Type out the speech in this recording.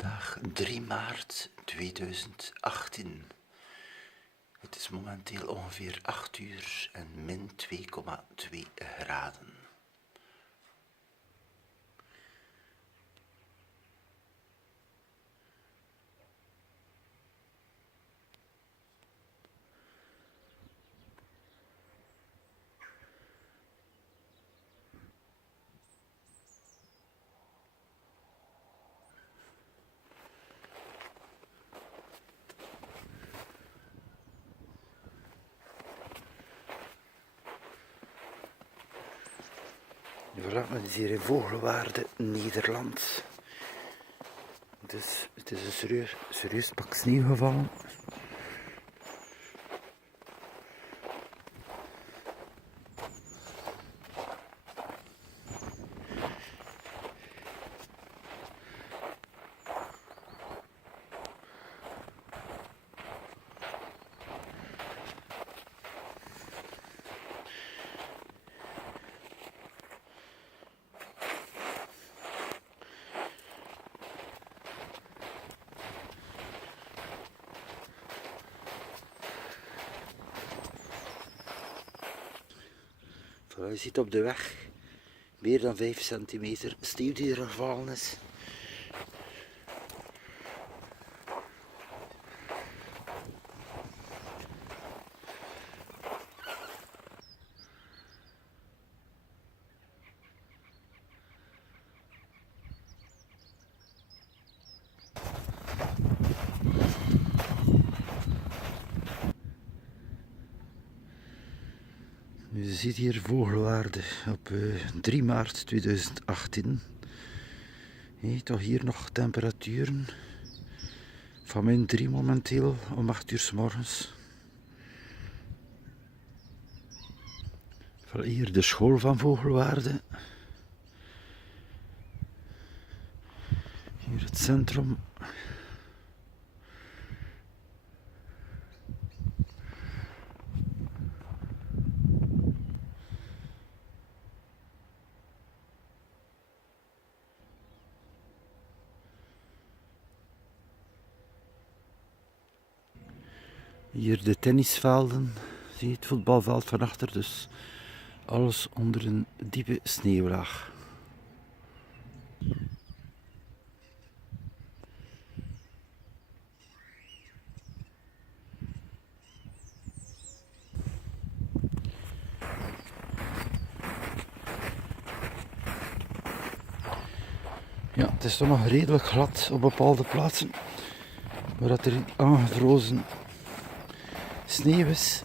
Vandaag 3 maart 2018. Het is momenteel ongeveer 8 uur en min 2,2 graden. Voilà, men is hier in Vogelwaarde, Nederland. Dus het is een serieus pak sneeuw gevallen. Je ziet op de weg meer dan 5 centimeter sneeuw die er gevallen is. Je ziet hier Vogelwaarde op 3 maart 2018. Toch hier nog temperaturen van min 3 momenteel om 8 uur 's morgens. Hier de school van Vogelwaarde. Hier het centrum. Hier de tennisvelden, zie je het voetbalveld van achter, dus alles onder een diepe sneeuwlaag. Ja, het is toch nog redelijk glad op bepaalde plaatsen, waar dat er aangevrozen sneeuw is.